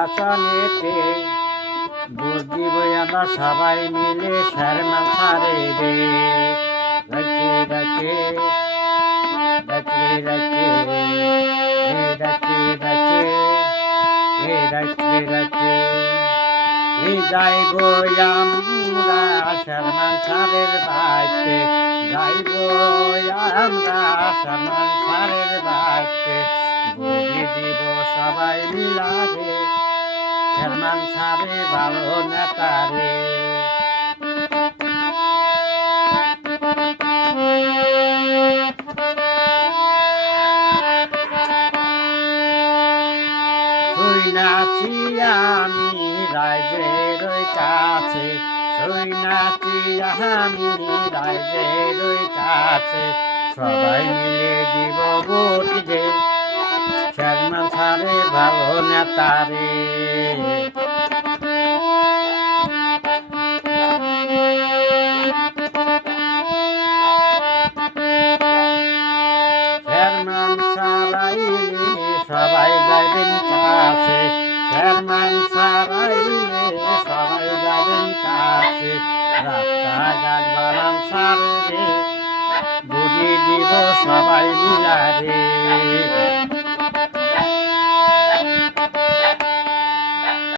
নির্বাচনেতে vote দিব আমরা সবাই মিলে শেরমান সারে রে রাইতে রাইতে রাইতে রাইতে রাইতে রাইতে রাইতে রাইতে যাইব আমরা শেরমান সারের বাড়িতে যাইব আমরা শেরমান সারের বাড়িতে ভোট দিব সবাই মিলা রে শেরমান সারে ভালো নেতা রে তুই নাচি আমি রাইজের কাছে তুই নাচি আমি রাইজের কাছে সবাই মিলে দিব ভোট যে শেরমান সারে ভালো নেতা রে শেরমান সারাইলে সবাই যাবেন কাছে শেরমান সারাইলে সবাই যাবেন কাছে রাস্তাঘাট বানান সারে বুঝি দিব সবাই মিলা রে